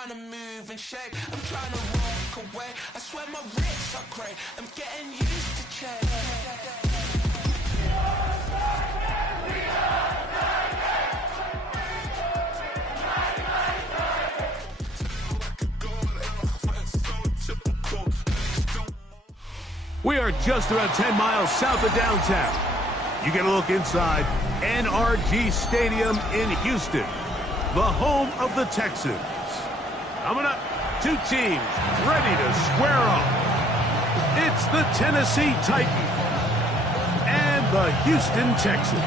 trying to move and shake. I'm trying to walk away. I swear my wrists are great. I'm getting used to change. We are just about 10 miles south of downtown. You get a look inside NRG Stadium in Houston, the home of the Texans. Coming up, two teams ready to square off. It's the Tennessee Titans and the Houston Texans.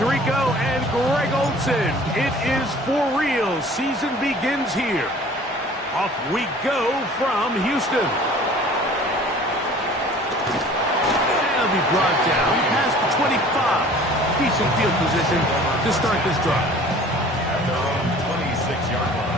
Tirico and Greg Olsen. It is for real. Season begins here. Off we go from Houston. And it'll be brought down past the 25. Decent field position to start this drive. At their own 26-yard line.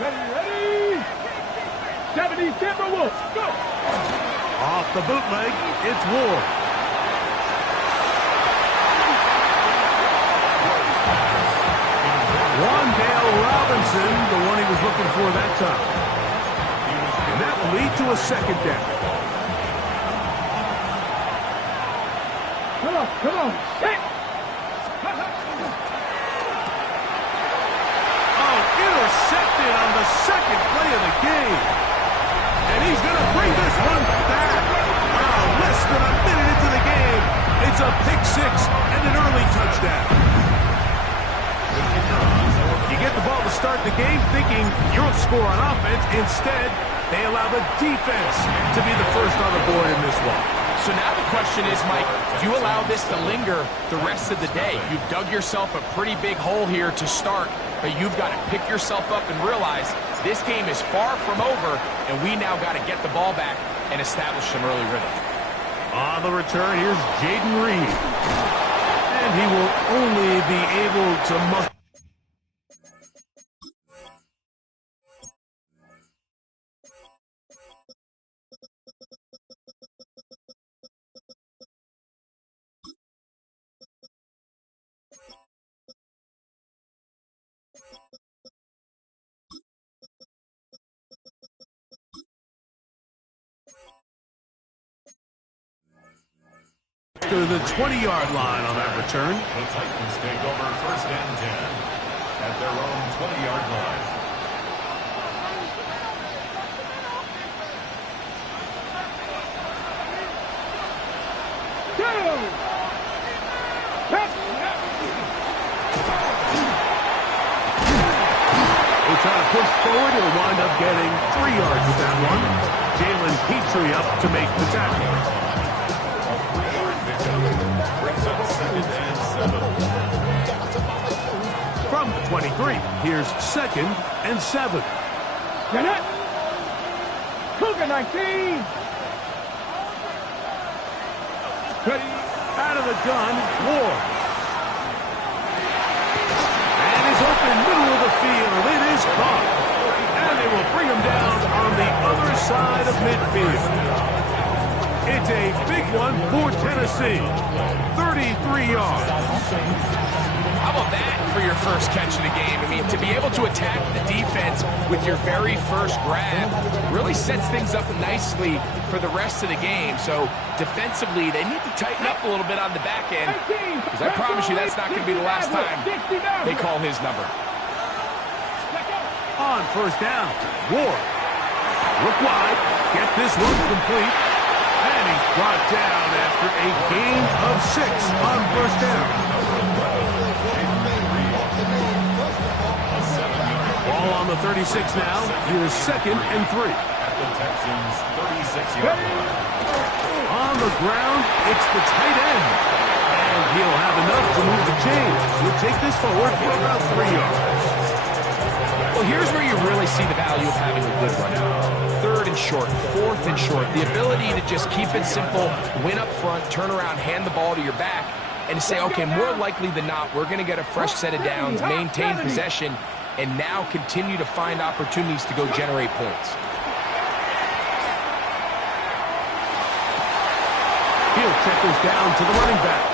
Ready? 70 Timberwolves, go! Off the bootleg, it's Ward. Wandale Robinson, the one he was looking for that time. And that will lead to a second down. Come on, hit! Intercepted on the second play of the game. And he's going to bring this one back. Wow, less than a minute into the game. It's a pick six and an early touchdown. You get the ball to start the game thinking you'll score on offense. Instead, they allow the defense to be the first on the board in this one. So now the question is, Mike, do you allow this to linger the rest of the day? You've dug yourself a pretty big hole here to start, but you've got to pick yourself up and realize this game is far from over, and we now got to get the ball back and establish some early rhythm. On the return, here's Jaden Reed. And he will only be able to... to the 20-yard line on that return. The Titans take over first and 10 at their own 20-yard line. They try to push forward. He'll wind up getting 3 yards with that one. Jalen Petrie up to make the tackle. From the 23, here's 2nd and 7. Get it! Cougar 19! Ready? Out of the gun, Ward. And he's open middle of the field. It is caught. And they will bring him down on the other side of midfield. It's a big one for Tennessee. 33 yards. How about that for your first catch of the game? I mean, to be able to attack the defense with your very first grab really sets things up nicely for the rest of the game. So defensively, they need to tighten up a little bit on the back end, because I promise you that's not going to be the last time they call his number. On first down, Ward. Look wide. Get this one complete. And he's brought down after a gain of 6 on first down. Ball on the 36 now. Here's 2nd and 3. At the Texans' 36-yard line. On the ground, it's the tight end. And he'll have enough to move the chains. He'll take this forward for about 3 yards. Well, here's where you really see the value of having a good run. 3rd and short, fourth and short, the ability to just keep it simple, win up front, turn around, hand the ball to your back, and to say, okay, more likely than not, we're going to get a fresh set of downs, maintain possession, and now continue to find opportunities to go generate points. He'll check this down to the running back.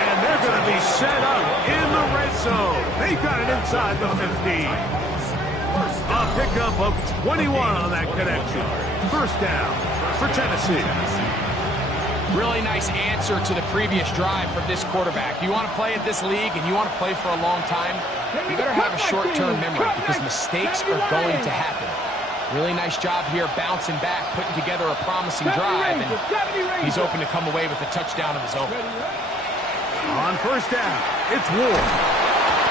And they're going to be set up in the red zone. They've got it inside the 15. A pickup of 21 on that connection. First down for Tennessee. Really nice answer to the previous drive from this quarterback. You want to play at this league and you want to play for a long time, you better have a short-term memory because mistakes are going to happen. Really nice job here bouncing back, putting together a promising drive, and he's open to come away with a touchdown of his own. On first down, it's Ward.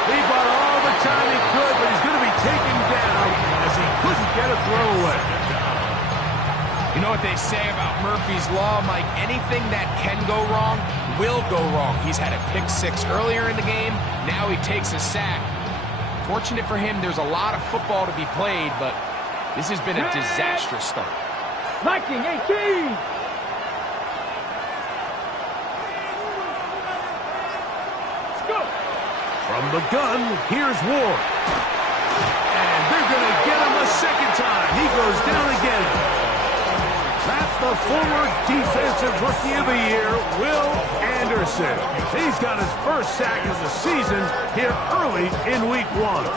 He bought all the time he could, but he's going to be taken down as he couldn't get a throw away. You know what they say about Murphy's Law, Mike? Anything that can go wrong will go wrong. He's had a pick six earlier in the game. Now he takes a sack. Fortunate for him, there's a lot of football to be played, but this has been a disastrous start. Viking 18. From the gun, here's Ward. And they're going to get him a second time. He goes down again. That's the former Defensive Rookie of the Year, Will Anderson. He's got his first sack of the season here early in Week 1.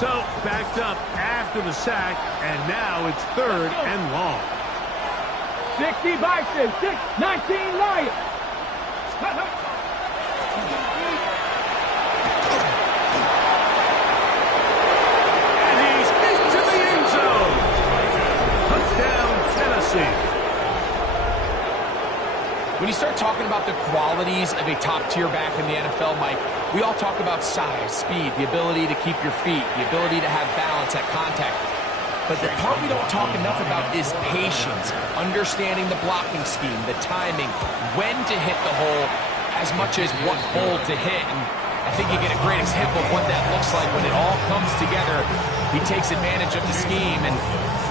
So, backed up after the sack, and now it's third and long. 60 Bison, 19 Lions. And he's into the end zone. Touchdown, Tennessee. When you start talking about the qualities of a top-tier back in the NFL, Mike, we all talk about size, speed, the ability to keep your feet, the ability to have balance at contact. But the part we don't talk enough about is patience, understanding the blocking scheme, the timing, when to hit the hole, as much as what hole to hit. And I think you get a great example of what that looks like when it all comes together. He takes advantage of the scheme, and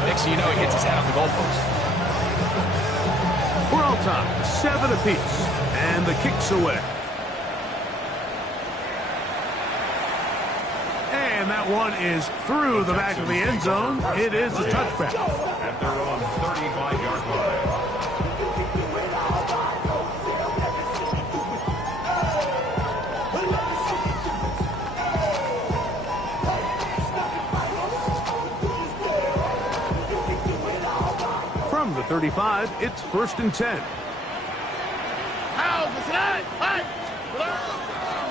next thing you know, he hits his head on the goalpost. We're all time, 7 apiece, and the kick's away. And that one is through the back of the end zone. It is a touchback. At their own 35-yard line. From the 35, it's first and 10.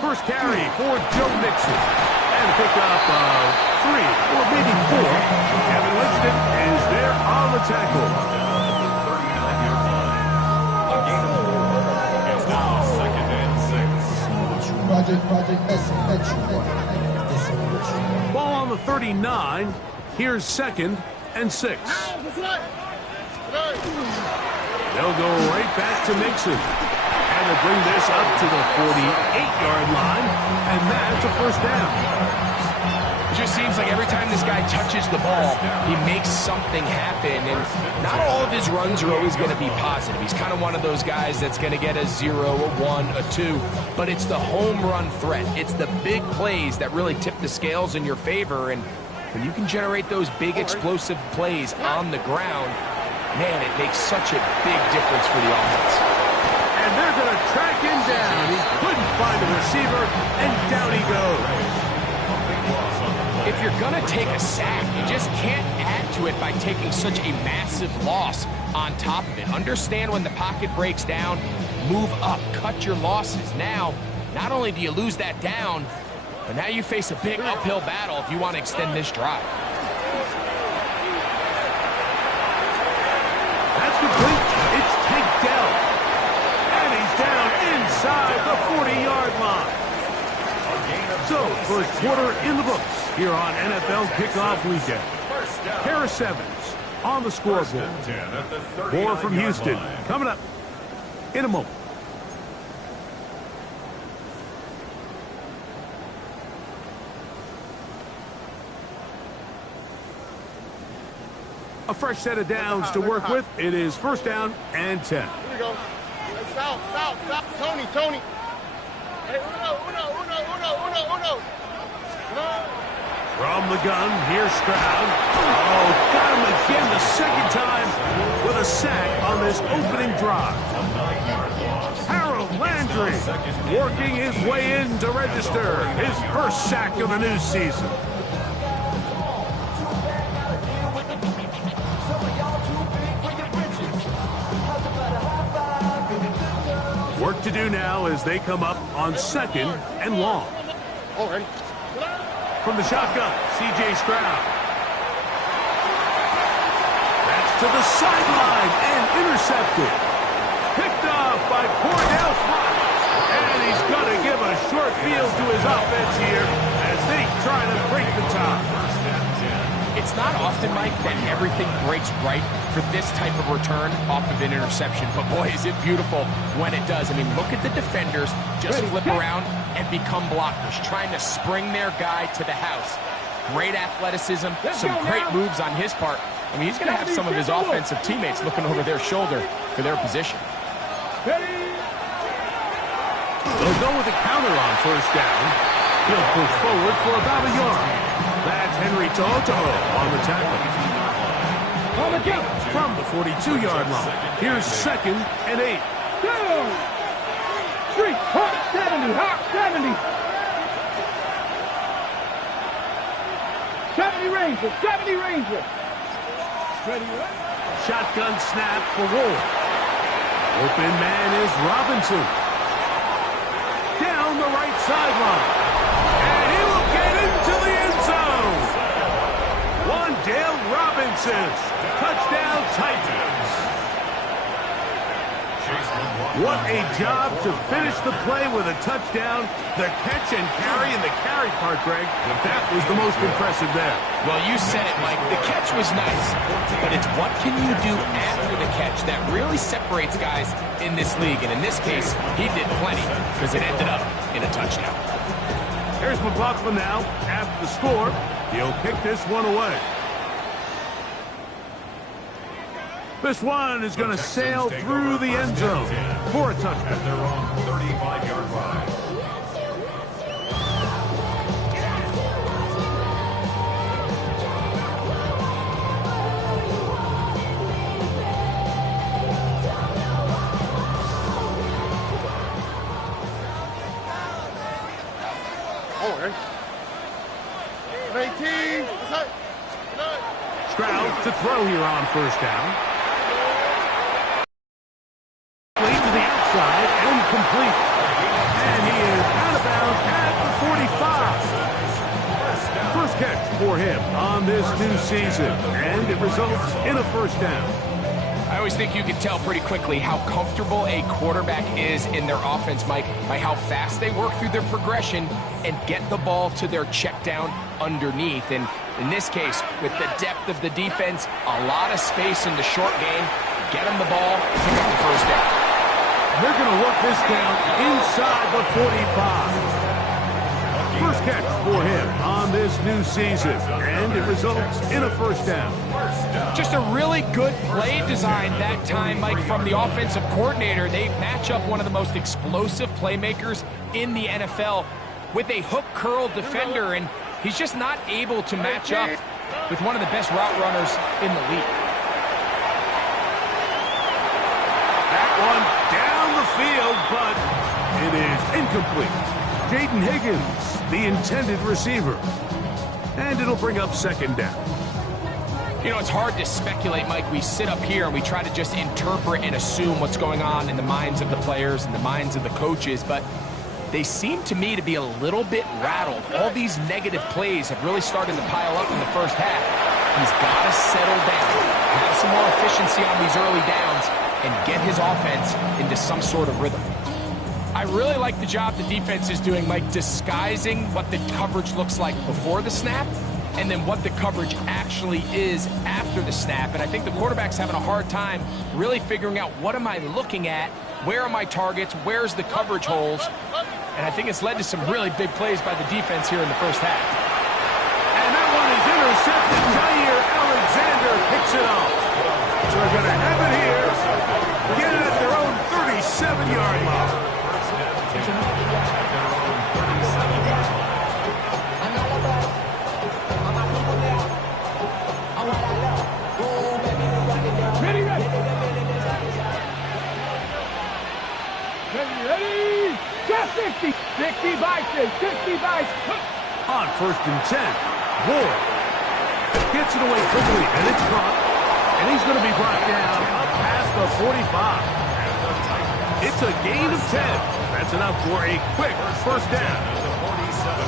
First carry for Joe Mixon. And a pickup of 3 or maybe 4. Kevin Winston is there on the tackle. 39-yard line. A gain of 4. It's now second and 6. Ball on the 39. Here's second and 6. They'll go right back to Mixon. And they'll bring this up to the 48-yard line. And that's a first down. It just seems like every time this guy touches the ball, he makes something happen. And not all of his runs are always going to be positive. He's kind of one of those guys that's going to get a 0, a 1, a 2. But it's the home run threat. It's the big plays that really tip the scales in your favor. And when you can generate those big explosive plays on the ground, man, it makes such a big difference for the offense. And they're going to track him down. He couldn't find a receiver, and down he goes. If you're going to take a sack, you just can't add to it by taking such a massive loss on top of it. Understand when the pocket breaks down, move up, cut your losses. Now, not only do you lose that down, but now you face a big uphill battle if you want to extend this drive. That's complete. It's Tank Dell. And he's down inside the 40-yard line. So, first quarter in the books here on NFL Kickoff Weekend. Harris Evans on the scoreboard. More from Houston coming up in a moment. A fresh set of downs to work with. It is first down and 10. Here we go. Stop. Tony. Hey, uno. From the gun, here's Stroud. Oh, got him again the second time with a sack on this opening drive. Harold Landry working his way in to register his first sack of the new season. Work to do now as they come up on second and long. Oh, ready? From the shotgun, C.J. Stroud. That's to the sideline and intercepted. Picked off by Cordell Flott. And he's going to give a short field to his offense here as they try to break the tie. It's not often, Mike, that everything breaks right for this type of return off of an interception. But, boy, is it beautiful when it does. I mean, look at the defenders just flip around and become blockers, trying to spring their guy to the house. Great athleticism, some great moves on his part. I mean, he's going to have some of his offensive teammates looking over their shoulder for their position. They'll go with a counter on first down. He'll push forward for about a yard. That's Henry Toto on the tackle. From the 42-yard line, here's second and 8. 3, hot 70, hot 70. 70 Ranger. Shotgun snap for Wolf. Open man is Robinson. Down the right sideline. And he will get into the end zone. Wandale Robinson. Touchdown Titans. What a job to finish the play with a touchdown. The catch and carry, and the carry part, Greg, that was the most impressive there. Well, you said it, Mike. The catch was nice, but it's what can you do after the catch that really separates guys in this league. And in this case, he did plenty because it ended up in a touchdown. Here's McLaughlin now. After the score, he'll kick this one away. This one is going to sail through the end zone for a touchdown. At their own 35-yard line. Oh, 18. Stroud to throw here on first down. To the outside and complete. And he is out of bounds at the 45. First catch for him on this new season. And it results in a first down. I always think you can tell pretty quickly how comfortable a quarterback is in their offense, Mike, by how fast they work through their progression and get the ball to their check down underneath. And in this case, with the depth of the defense, a lot of space in the short game, get them the ball, pick up the first down. They're going to work this down inside the 45. First catch for him on this new season, and it results in a first down. Just a really good play design that time, Mike, from the offensive coordinator. They match up one of the most explosive playmakers in the NFL with a hook curl defender, and he's just not able to match up with one of the best route runners in the league. That one down the field, but it is incomplete. Jaden Higgins, the intended receiver. And it'll bring up second down. You know, it's hard to speculate, Mike. We sit up here and we try to just interpret and assume what's going on in the minds of the players and the minds of the coaches, but they seem to me to be a little bit rattled. All these negative plays have really started to pile up in the first half. He's got to settle down, have some more efficiency on these early downs, and get his offense into some sort of rhythm. I really like the job the defense is doing, Mike, disguising what the coverage looks like before the snap and then what the coverage actually is after the snap. And I think the quarterback's having a hard time really figuring out what am I looking at, where are my targets, where's the coverage holes. And I think it's led to some really big plays by the defense here in the first half. And that one is intercepted. Jair Alexander cuts it off. So they're going to have it here. Get it at their own 37-yard line. Ready? Just 60. 60 by 6. 60 by 6. On 1st and 10, Ward gets it away quickly, and it's caught. And he's going to be brought down up past the 45. It's a gain of 10. That's enough for a quick first down.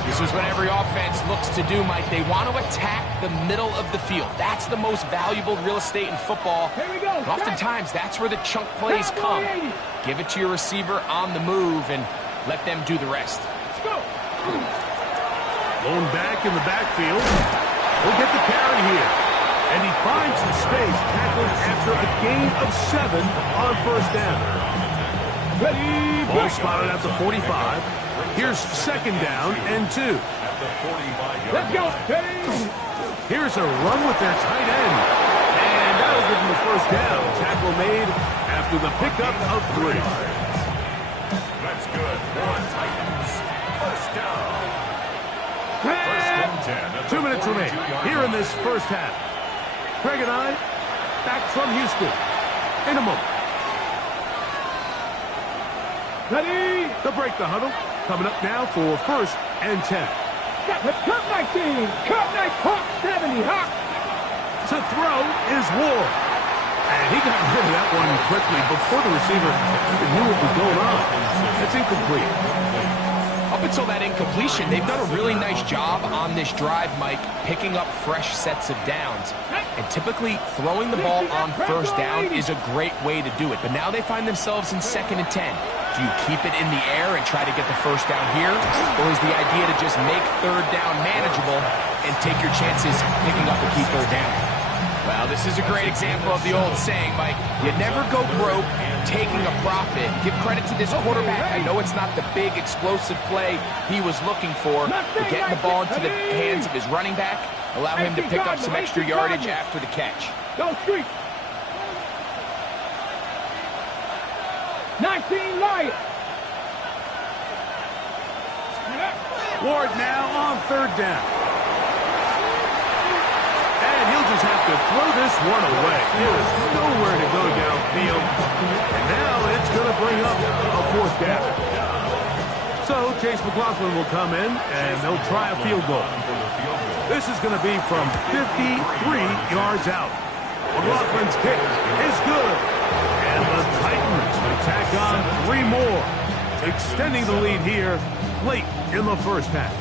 This is what every offense looks to do, Mike. They want to attack the middle of the field. That's the most valuable real estate in football. Here we go. And oftentimes, that's where the chunk plays come. Give it to your receiver on the move and let them do the rest. Let's go. Lone back in the backfield. He'll get the carry here. And he finds some space, tackled after a gain of 7 on first down. Ready? Ball spotted at the 45. Here's 2nd down and 2. Let's go. Ready? Here's a run with their tight end. And that'll give them the first down. Tackle made after the pickup of 3. That's good for Titans. First down. First and 10. 2 minutes remain here in this first half. Craig and I back from Houston in a moment. Ready? To break the huddle, coming up now for 1st and 10. Cut 19. Cut 9. Hawk 70. Hawk. To throw is Ward. And he got rid of that one quickly before the receiver even knew what was going on. That's incomplete. Up until that incompletion, they've done a really nice job on this drive, Mike, picking up fresh sets of downs. And typically, throwing the ball on first down is a great way to do it. But now they find themselves in 2nd and 10. Do you keep it in the air and try to get the first down here? Or is the idea to just make 3rd down manageable and take your chances picking up a key 3rd down? Well, this is a great example of the old saying, Mike. You never go broke taking a profit. Give credit to this quarterback. I know it's not the big explosive play he was looking for, but getting the ball into the hands of his running back, allow him to pick up some extra yardage after the catch. Go street. 19 Lions. Ward now on 3rd down. And he'll just have to throw this one away. There is nowhere to go downfield. And now it's going to bring up a 4th down. So Chase McLaughlin will come in, and they'll try a field goal. This is going to be from 53 yards out. McLaughlin's kick is good. And the Titans will tack on 3 more, extending the lead here late in the first half.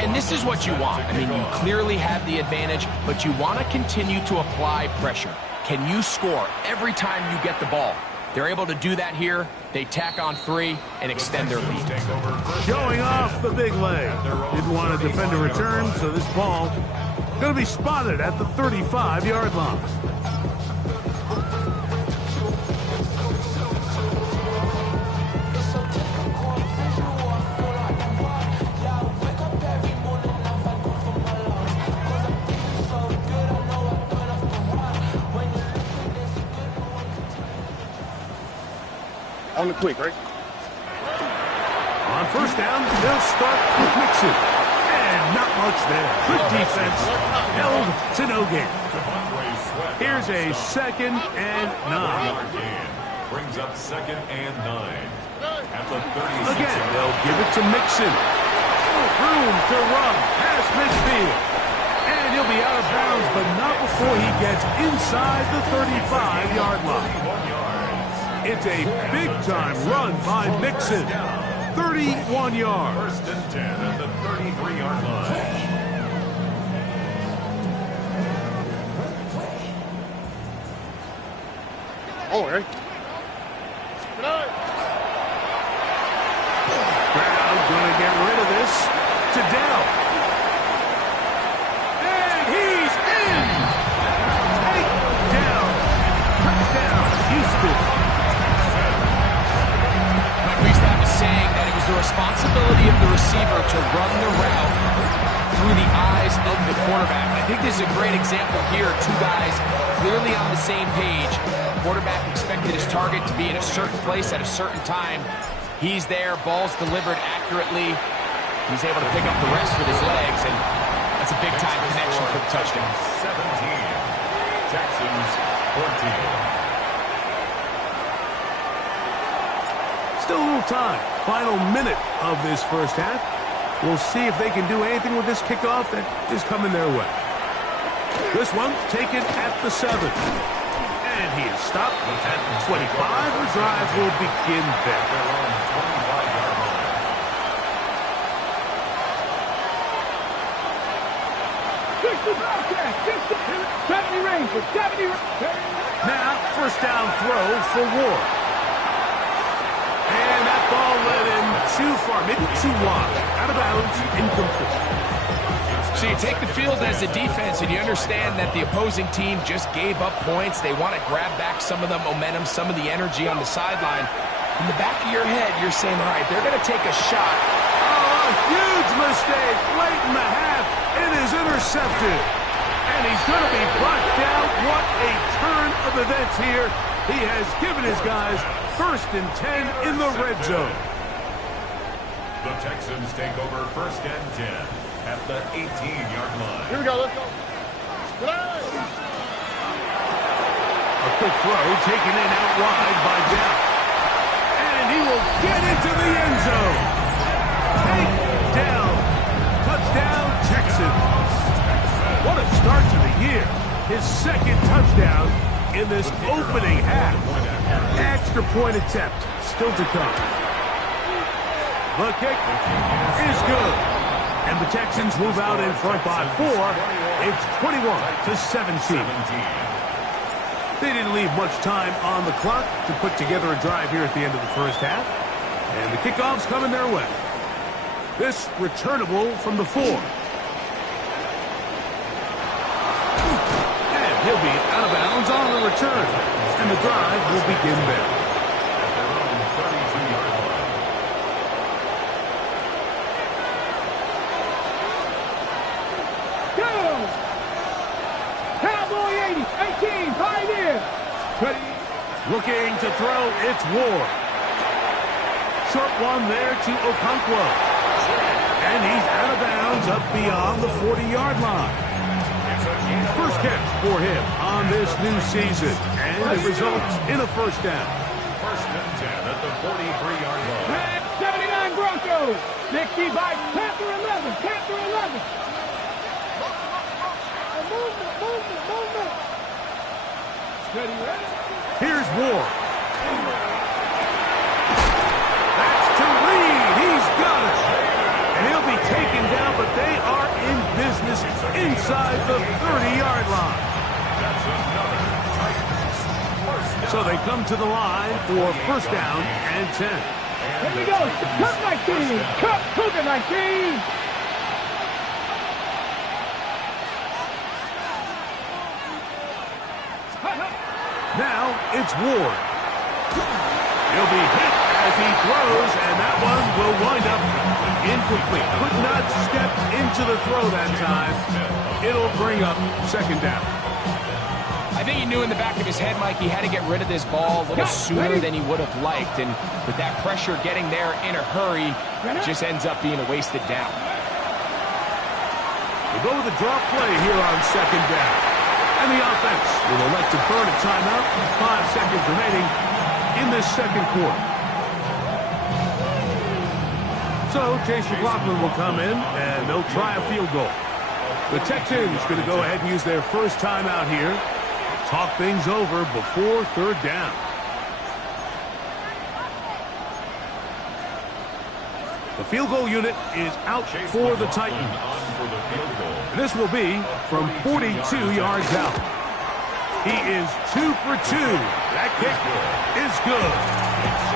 And this is what you want. I mean, you clearly have the advantage, but you want to continue to apply pressure. Can you score every time you get the ball? They're able to do that here. They tack on 3 and extend their lead. Showing off the big leg. Didn't want to defend a return, so this ball going to be spotted at the 35-yard line. On the quick, right? On first down, they'll start with Mixon. And not much there. Good defense. Held to no gain. Here's a 2nd and 9. Brings up 2nd and 9. At the 36. Again, they'll give it to Mixon. Room to run past midfield. And he'll be out of bounds, but not before he gets inside the 35-yard line. It's a big-time run by Mixon. 31 yards. 1st and 10 at the 33-yard line. Oh, right. Brown going to get rid of this to Dell. And he's in. Takedown. Touchdown, Houston. We used to have a saying that it was the responsibility of the receiver to run the route through the eyes of the quarterback. I think this is a great example here. Two guys clearly on the same page. Quarterback expected his target to be in a certain place at a certain time. He's there, ball's delivered accurately. He's able to pick up the rest with his legs, and that's a big-time connection for the touchdown. 17, Texans 14. Still a little time. Final minute of this first half. We'll see if they can do anything with this kickoff that is coming their way. This one taken at the 7. And he is stopped at the 25. The drive will begin there. Now, first down throw for Ward. And that ball led him too far, maybe too wide. Out of bounds, incomplete. So you take the field as a defense, and you understand that the opposing team just gave up points. They want to grab back some of the momentum, some of the energy on the sideline. In the back of your head, you're saying, all right, they're going to take a shot. Oh, a huge mistake late in the half. It is intercepted. And he's going to be brought down. What a turn of events here. He has given his guys 1st and 10 in the red zone. The Texans take over 1st and 10 at the 18-yard line. Here we go, let's go. A quick throw taken in out wide by Dow. And he will get into the end zone. Take down. Touchdown, Texans. What a start to the year. His 2nd touchdown in this opening half. Extra point attempt still to come. The kick is good. And the Texans move out in front by 4. It's 21-17. They didn't leave much time on the clock to put together a drive here at the end of the first half. And the kickoff's coming their way. This returnable from the 4. And he'll be out of bounds on the return. And the drive will begin there. Looking to throw, it's Ward. Short one there to Okonkwo. And he's out of bounds up beyond the 40-yard line. First catch for him on this new season. And it results in a first down. 1st and 10 at the 43-yard line. 79 Broncos. 60 by Panther 11. Panther 11. Movement. Steady, ready? Here's Ward. That's to Reed. He's got it. And he'll be taken down, but they are in business inside the 30-yard line. That's another Titans. So they come to the line for first down and 10. Here we go. Cup 19. Cup Cougar 19. Now it's Ward. He'll be hit as he throws, and that one will wind up incomplete. Could not step into the throw that time. It'll bring up second down. I think he knew in the back of his head, Mike, he had to get rid of this ball a little sooner than he would have liked. And with that pressure getting there in a hurry, it just ends up being a wasted down. We'll go with a drop play here on second down. And the offense will elect to burn a timeout. 5 seconds remaining in this second quarter. So Chase McLaughlin will come in, and they'll try a field goal. The Texans going to go ahead and use their first timeout here. Talk things over before third down. The field goal unit is out for the Titans. This will be from 42 yards out. He is 2 for 2. That kick is good.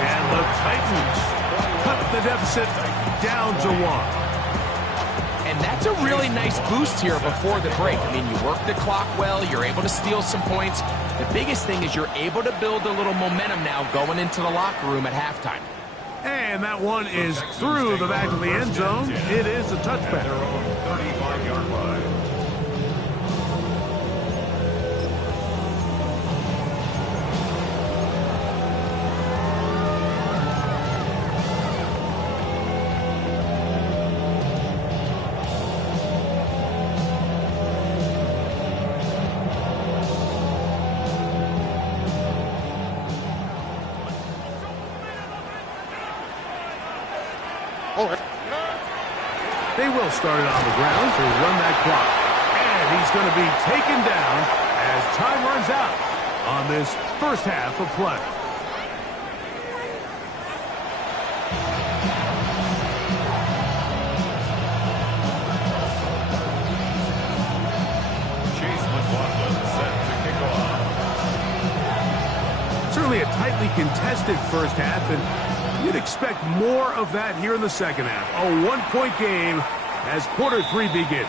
And the Titans cut the deficit down to 1. And that's a really nice boost here before the break. I mean, you work the clock well. You're able to steal some points. The biggest thing is you're able to build a little momentum now going into the locker room at halftime. And that one is through the back of the end zone. It is a touchback. Their own 35-yard line. They will start it on the ground to run that clock. And he's going to be taken down as time runs out on this first half of play. Chase McLaughlin set to kick off. Certainly a tightly contested first half, and you'd expect more of that here in the second half. A one-point game as quarter 3 begins.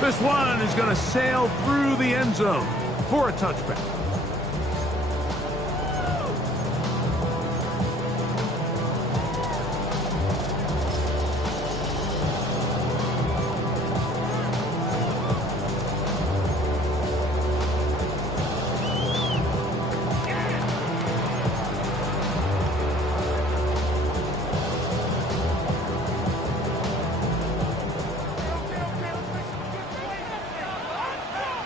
This one is going to sail through the end zone for a touchback.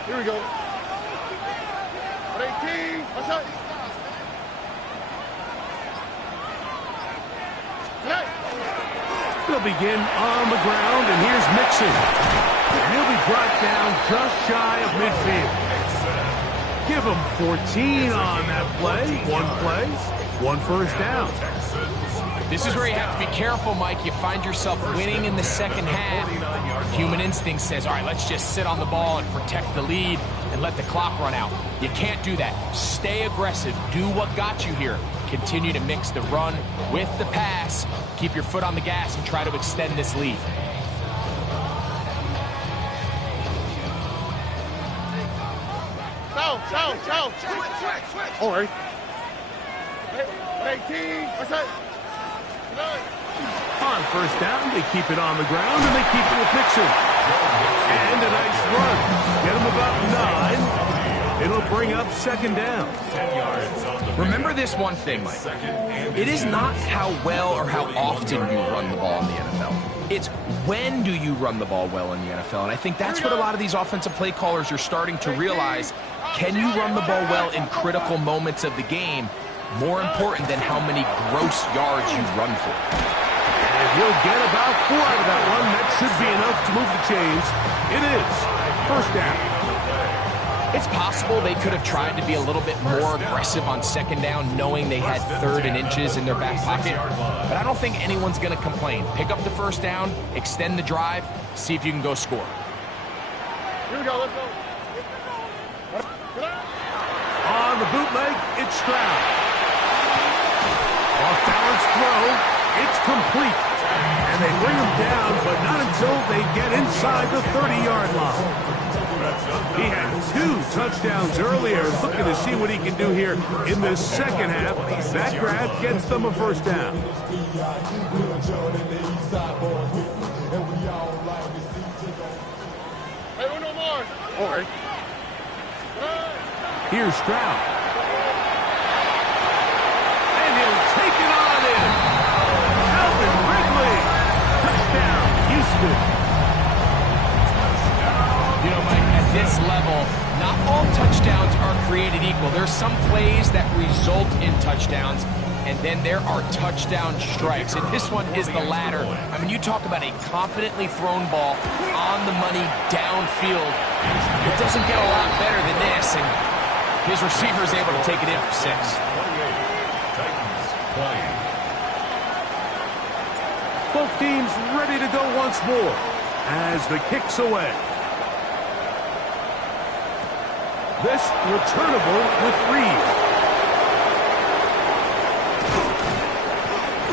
Here we go. 18. What's up? They'll begin on the ground, and here's Mixon. And he'll be brought down just shy of midfield. Give him 14 on that play. One play, one first down. This is where you have to be careful, Mike. You find yourself winning in the second half. Human instinct says, all right, let's just sit on the ball and protect the lead and let the clock run out. You can't do that. Stay aggressive. Do what got you here. Continue to mix the run with the pass. Keep your foot on the gas and try to extend this lead. Go. All right. 18. What's up? On first down, they keep it on the ground, and they keep it with Mixon. And a nice run. Get him about 9. It'll bring up second down. 10 yards on the Remember this one thing, Mike. It is not how well or how often you run the ball in the NFL. It's when do you run the ball well in the NFL. And I think that's what a lot of these offensive play callers are starting to realize. Can you run the ball well in critical moments of the game? More important than how many gross yards you run for. And he'll get about 4 out of that one. That should be enough to move the chains. It is first down. It's possible they could have tried to be a little bit more aggressive on second down, knowing they had 3rd and inches in their back pocket. But I don't think anyone's going to complain. Pick up the first down, extend the drive, see if you can go score. Here we go. Let's go. On the bootleg, it's Stroud. Off-balance throw, it's complete. And they bring him down, but not until they get inside the 30-yard line. He had 2 touchdowns earlier, looking to see what he can do here in this second half. That grab gets them a first down. Hey, no more. All right. Here's Stroud. And he'll take it on in. Calvin Ridley. Touchdown, Houston. You know, Mike, at this level, not all touchdowns are created equal. There's some plays that result in touchdowns, and then there are touchdown strikes. And this one is the latter. I mean, you talk about a confidently thrown ball on the money downfield. It doesn't get a lot better than this, and his receiver is able to take it in for 6. Titans playing. Both teams ready to go once more as the kick's away. This returnable with Reed.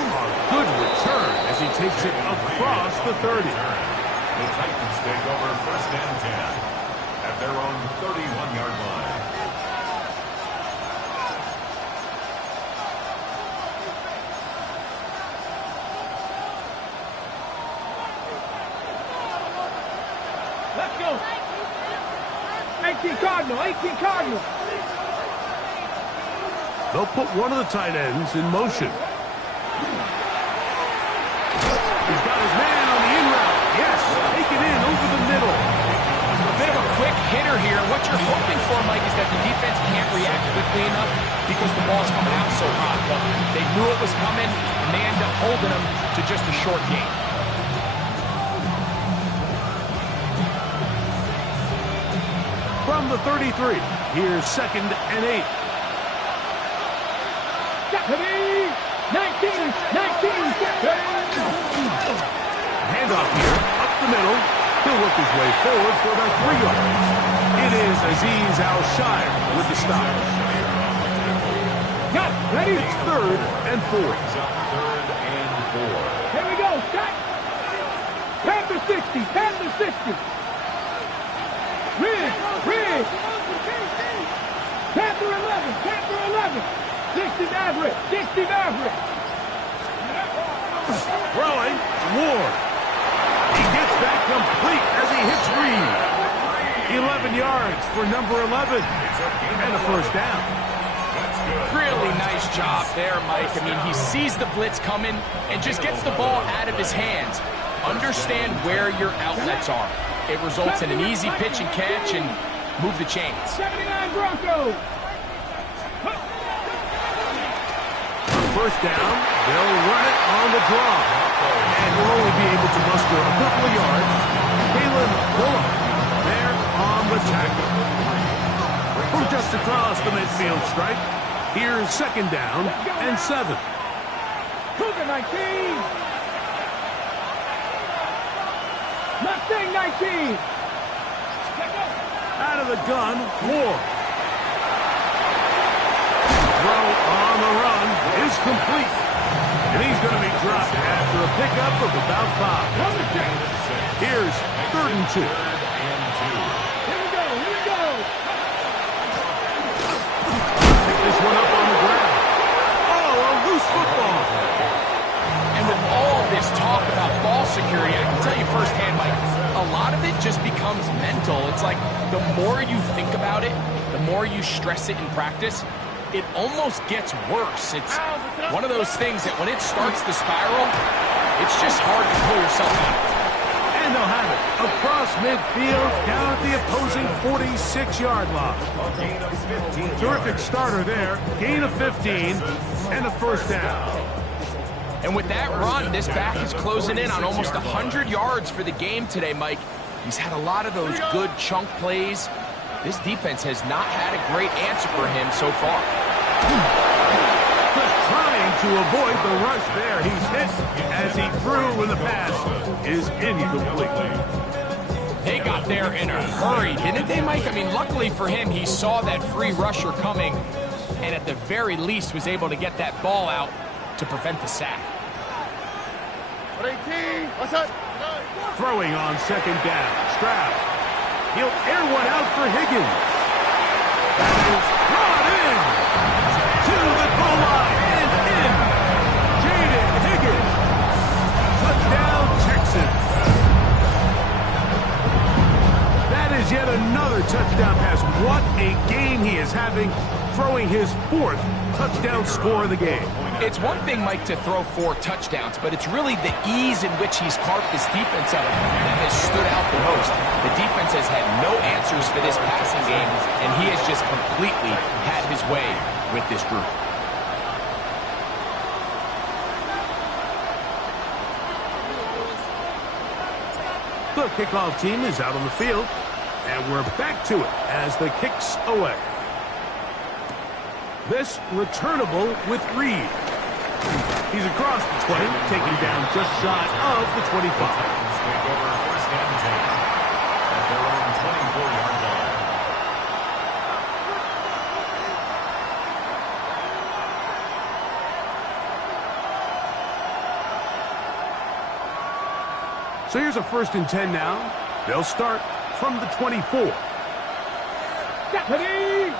A good return as he takes it across the 30. The Titans take over first and 10 at their own 31-yard line. Let's go. 18 Cardinal, 18 Cardinal. They'll put one of the tight ends in motion. He's got his man on the in route. Yes, take it in over the middle. A bit of a quick hitter here. What you're hoping for, Mike, is that the defense can't react quickly enough because the ball's coming out so hot. But they knew it was coming, and they end up holding them to just a short game. From the 33, here's 2nd and 8. 19, 19. Handoff here, up the middle. He'll work his way forward for about 3 yards. It is Aziz Al-Shire with the stop. Got it. Ready? It's 3rd and 4. Here we go. Shot. Panther 60. Panther 60. Ridge. Panther 11. Panther 11. 60 Maverick. 60 Maverick. Throwing, Ward. He gets that complete as he hits Reed. 11 yards for number 11. And a first down. Really nice job there, Mike. I mean, he sees the blitz coming and just gets the ball out of his hands. Understand where your outlets are. It results in an easy pitch and catch and move the chains. 79 Broncos. First down, they'll run it on the draw. And will only be able to muster a couple of yards. Kalen Bullock there on the tackle. From just across the midfield stripe, here's 2nd down and 7. Cougar 19. Mustang 19. Out of the gun, Ward. Throw on the run is complete. And he's going to be dropped after a pickup of about 5. Here's 3rd and 2. Here we go. Pick this one up on the ground. Oh, a loose football. And with all this talk about ball security, I can tell you firsthand, Mike, a lot of it just becomes mental. It's like the more you think about it, the more you stress it in practice, it almost gets worse. It's one of those things that when it starts to spiral, it's just hard to pull yourself out. And they'll have it across midfield, down at the opposing 46-yard line. Terrific starter there. Gain of 15 and a first down. And with that run, this back is closing in on almost 100 yards for the game today, Mike. He's had a lot of those good chunk plays. This defense has not had a great answer for him so far. Just trying to avoid the rush there. He's hit as he threw when the pass is incomplete. They got there in a hurry, didn't they, Mike? I mean, luckily for him, he saw that free rusher coming and at the very least was able to get that ball out to prevent the sack. 18. What's up? Throwing on 2nd down. Stroud. He'll air one out for Higgins. That is brought in to the goal line and in. Jaden Higgins. Touchdown, Texans. That is yet another touchdown pass. What a game he is having, throwing his 4th touchdown score of the game. It's one thing, Mike, to throw 4 touchdowns, but it's really the ease in which he's carved this defense up that has stood out the most. The defense has had no answers for this passing game, and he has just completely had his way with this group. The kickoff team is out on the field, and we're back to it as the kick's away. This returnable with Reed. He's across the 20, taken down just shy of the 25. Take over 1st and 10 at their own 24-yard line. So here's a 1st and 10 now. They'll start from the 24. Ready?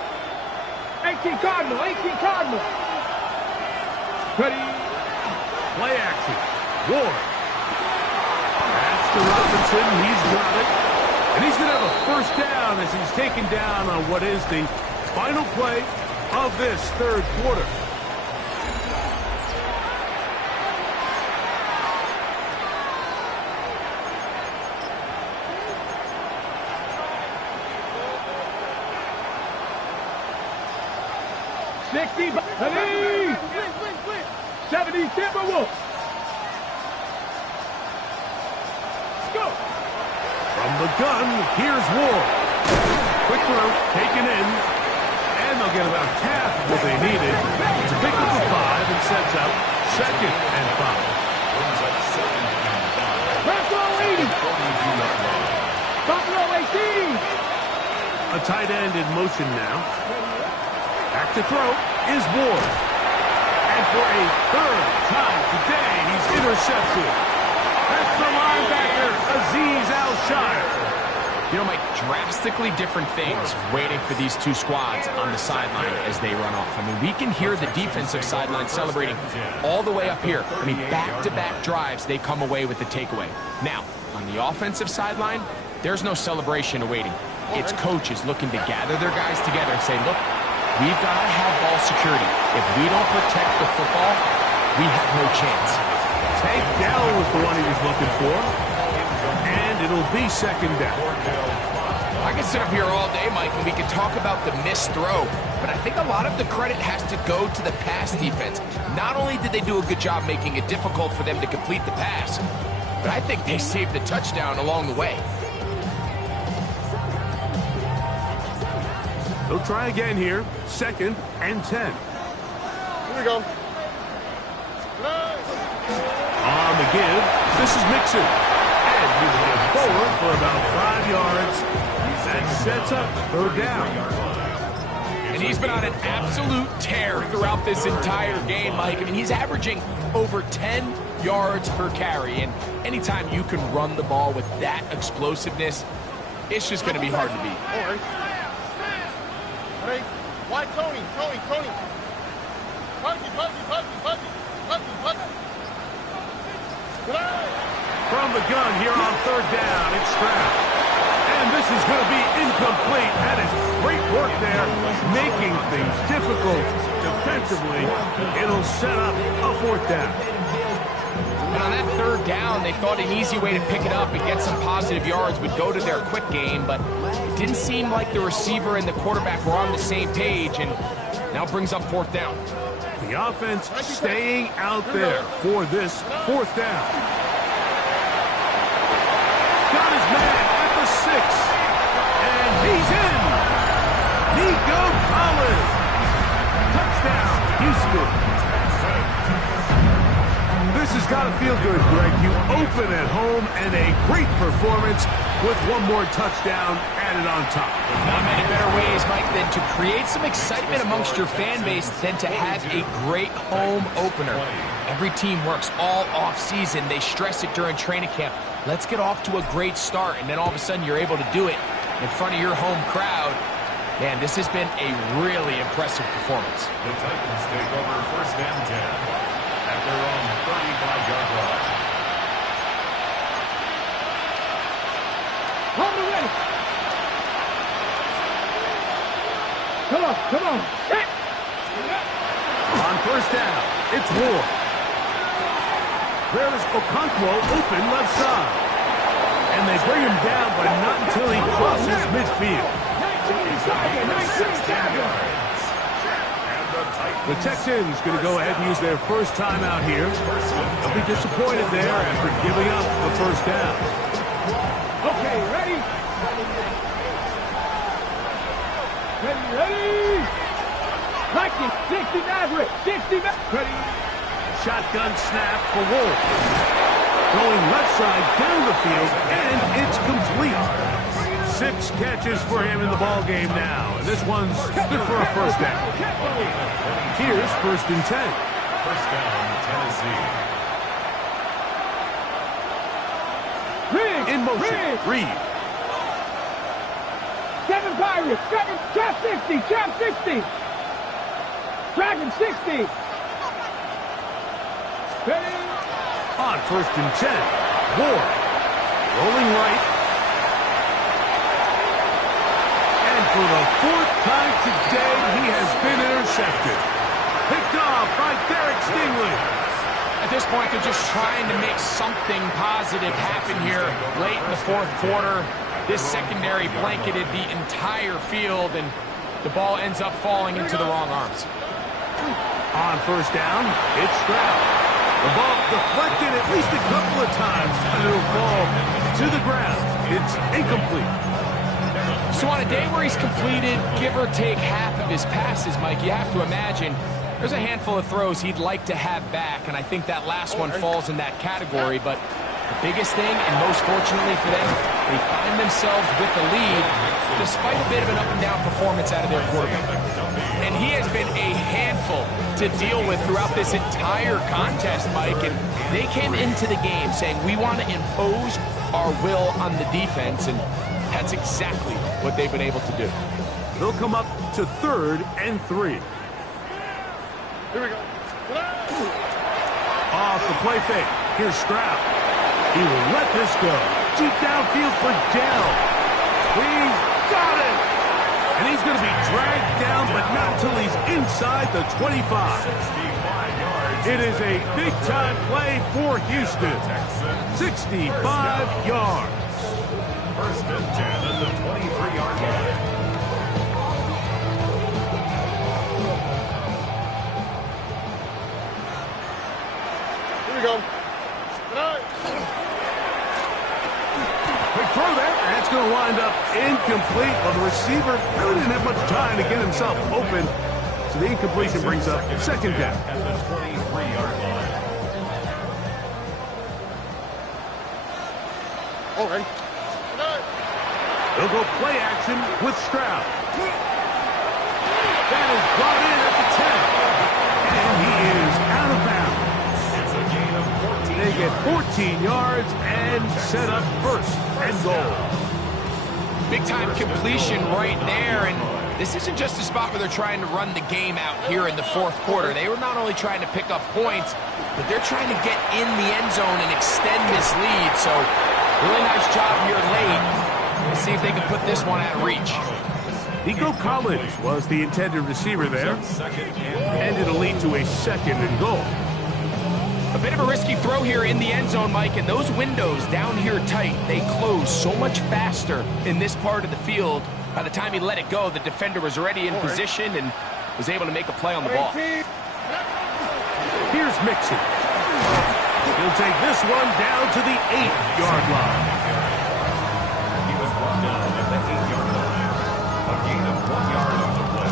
18 Cardinal. 18 Cardinal. Ready? Play action. Ward. That's to Robinson. He's got it. And he's going to have a first down as he's taken down on what is the final play of this third quarter. Ready? 70 Timberwolves. Go. From the gun, here's Ward. Quick throw, taken in. And they'll get about half of what they needed to pick up the 5 and sets up 2nd and 5. Buffalo 80. Buffalo 18. A tight end in motion now. Back to throw is Ward. And for a third time today, he's intercepted. That's the linebacker, Azeez Al-Shire. You know, Mike, drastically different things waiting for these two squads on the sideline as they run off. I mean, we can hear the defensive sideline celebrating all the way up here. I mean, back-to-back drives, they come away with the takeaway. Now, on the offensive sideline, there's no celebration awaiting. It's coaches looking to gather their guys together and say, look, we've got to have ball security. If we don't protect the football, we have no chance. Tank Dell was the one he was looking for. And it'll be 2nd down. I can sit up here all day, Mike, and we can talk about the missed throw, but I think a lot of the credit has to go to the pass defense. Not only did they do a good job making it difficult for them to complete the pass, but I think they saved the touchdown along the way. They'll try again here. 2nd and 10. Here we go. On the give, this is Mixon. And he will get forward for about 5 yards. That sets up 3rd down. And he's been on an absolute tear throughout this entire game, Mike. I mean, he's averaging over 10 yards per carry. And anytime you can run the ball with that explosiveness, it's just going to be hard to beat. All right. Ready? Why, Tony? From the gun here on 3rd down, it's Stroud. And this is going to be incomplete. That is great work there, making things difficult defensively. It'll set up a 4th down. And on that 3rd down, they thought an easy way to pick it up and get some positive yards would go to their quick game, but it didn't seem like the receiver and the quarterback were on the same page, and now brings up 4th down. The offense staying out there for this 4th down. Got his man at the 6, and he's in. Nico Collins. Touchdown, Houston. This has got to feel good, Greg. You open at home and a great performance with one more touchdown added on top. Not many better ways, Mike, than to create some excitement amongst your fan base than to have a great home opener. Every team works all off-season. They stress it during training camp. Let's get off to a great start, and then all of a sudden you're able to do it in front of your home crowd. Man, this has been a really impressive performance. The Titans take over 1st and 10 at their own 35-yard line. Hold it ready. Come on. Hit. On 1st down, it's Ward. There's Okonkwo open left side. And they bring him down, but not until he crosses midfield. 19 The Texans going to go ahead and use their first timeout here. They'll be disappointed there after giving up the 1st down. Okay, ready? Ready? Lightning, 60 Maverick, 60 Maverick. Ready? Shotgun snap for Wolf. Going left side down the field, and it's complete. 6 catches for him in the ball game now. And this one's good for a 1st down. Here's 1st and 10. 1st down, Tennessee. In motion, Reed. 7 Pirates, 7, Trap 60. Dragon 60. Ready? On 1st and 10, Ward. Rolling right. for the fourth time today, he has been intercepted. Picked off by Derek Stingley. At this point, they're just trying to make something positive happen here late in the fourth quarter. This secondary blanketed the entire field, and the ball ends up falling into the wrong arms. On first down, it's Stroud. The ball deflected at least a couple of times, and it'll fall to the ground. It's incomplete. So on a day where he's completed, give or take half of his passes, Mike, you have to imagine there's a handful of throws he'd like to have back, and I think that last one falls in that category. But the biggest thing, and most fortunately for them, they find themselves with the lead despite a bit of an up-and-down performance out of their quarterback. And he has been a handful to deal with throughout this entire contest, Mike. And they came into the game saying, we want to impose our will on the defense, and that's exactly what they've been able to do. They'll come up to 3rd and 3. Here we go. Off the play fake. Here's Stroud. He will let this go. Deep downfield for Dell. He's got it. And he's going to be dragged down, but not until he's inside the 25. It is a big-time play for Houston. 65 yards. First and 10 at the 23-yard line. Here we go. Quick throw there, and it's going to wind up incomplete. Well, the receiver really didn't have much time to get himself open, so the incompletion brings up 2nd down. At the 23-yard line. All right. They'll go play action with Stroud. That is brought in at the 10. And he is out of bounds. It's a gain of 14. They get 14 yards and set up 1st and goal. Big-time completion right there, and this isn't just a spot where they're trying to run the game out here in the fourth quarter. They were not only trying to pick up points, but they're trying to get in the end zone and extend this lead. So really nice job here late. Let's see if they can put this one out of reach. Nico Collins was the intended receiver there, and it'll lead to a 2nd and goal. A bit of a risky throw here in the end zone, Mike, and those windows down here tight, they close so much faster in this part of the field. By the time he let it go, the defender was already in position and was able to make a play on the ball. Here's Mixon. He'll take this one down to the 8-yard line. He was brought down at the 8-yard line. A gain of 1 yard on the play.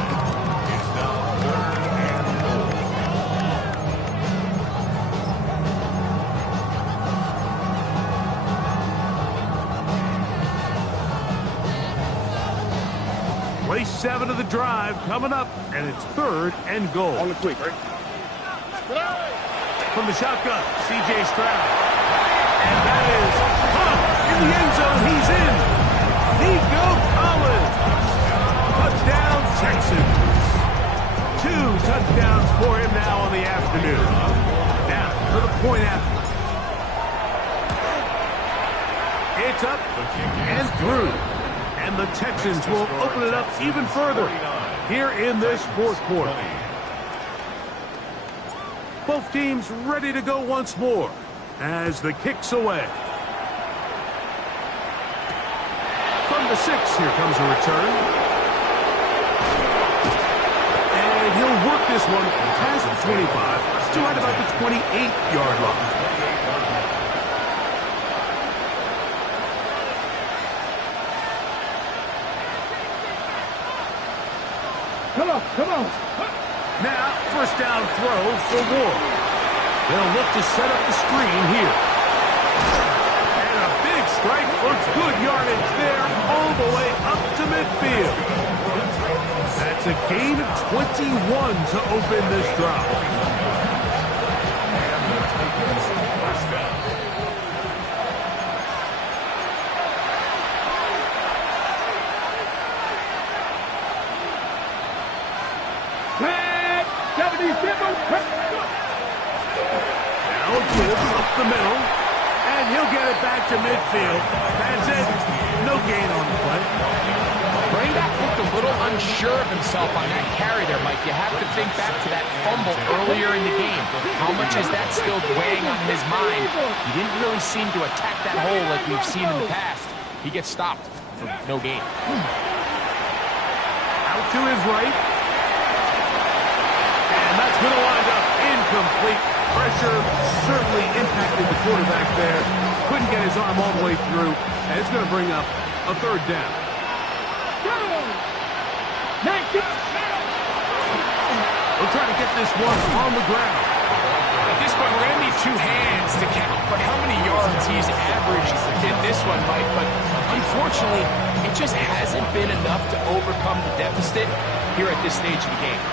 It's now 3rd and goal. Play 7 of the drive coming up, and it's 3rd and goal. On the quick, right? From the shotgun, C.J. Stroud. And that is caught in the end zone. He's in. Nico Collins. Touchdown, Texans. 2 touchdowns for him now on the afternoon. Now, for the point after. It's up and through. And the Texans will open it up even further here in this fourth quarter. Both teams ready to go once more as the kick's away. From the 6, here comes a return. And he'll work this one past the 25 to right about the 28-yard line. Come on. Now, first down throw for Ward. They'll look to set up the screen here. And a big strike for good yardage there all the way up to midfield. That's a gain of 21 to open this drive. Now give up the middle, and he'll get it back to midfield. That's it. No gain on the play. running back looked a little unsure of himself on that carry there, Mike. You have to think back to that fumble earlier in the game. How much is that still weighing on his mind? He didn't really seem to attack that hole like we've seen in the past. He gets stopped for no gain. Out to his right. And that's going to wind up incomplete. Pressure certainly impacted the quarterback there. Couldn't get his arm all the way through. And it's going to bring up a third down. We'll try to get this one on the ground. At this point, we're going to need two hands to count for how many yards he's averaged in this one, Mike. But unfortunately, it just hasn't been enough to overcome the deficit here at this stage of the game.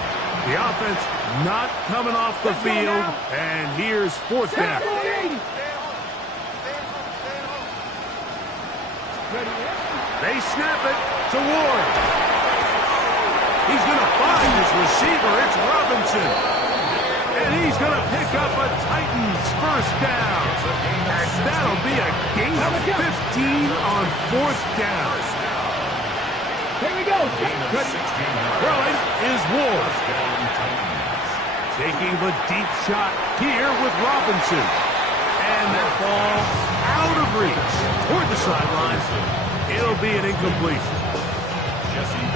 The offense not coming off the field, and here's fourth down. They snap it to Ward. He's going to find his receiver. It's Robinson. And he's going to pick up a Titans first down. And that'll be a gain of 15 on fourth down. Here we go. Throwing is Ward. Taking the deep shot here with Robinson. And that ball out of reach toward the sideline. It'll be an incompletion.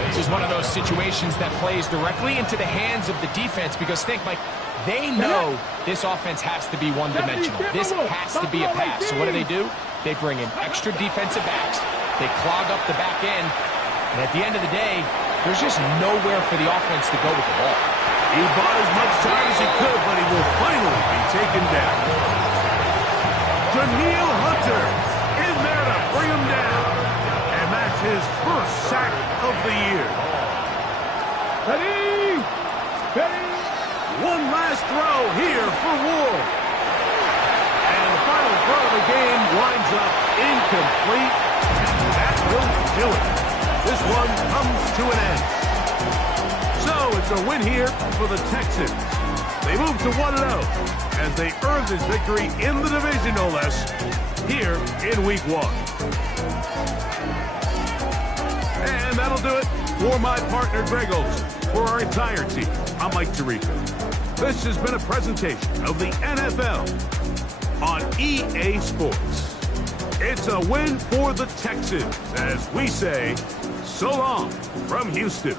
This is one of those situations that plays directly into the hands of the defense because think, Mike, they know this offense has to be one-dimensional. This has to be a pass. So what do? They bring in extra defensive backs. They clog up the back end. And at the end of the day, there's just nowhere for the offense to go with the ball. He bought as much time as he could, but he will finally be taken down. Daniil Hunter in there to bring him down. And that's his first sack of the year. Ready? One last throw here for Ward. And the final throw of the game winds up incomplete. And that will do it. This one comes to an end. So it's a win here for the Texans. They move to 1-0 as they earn this victory in the division, no less, here in Week 1. And that'll do it for my partner, Greg Olson. For our entire team, I'm Mike Tirico. This has been a presentation of the NFL on EA Sports. It's a win for the Texans as we say, so long from Houston.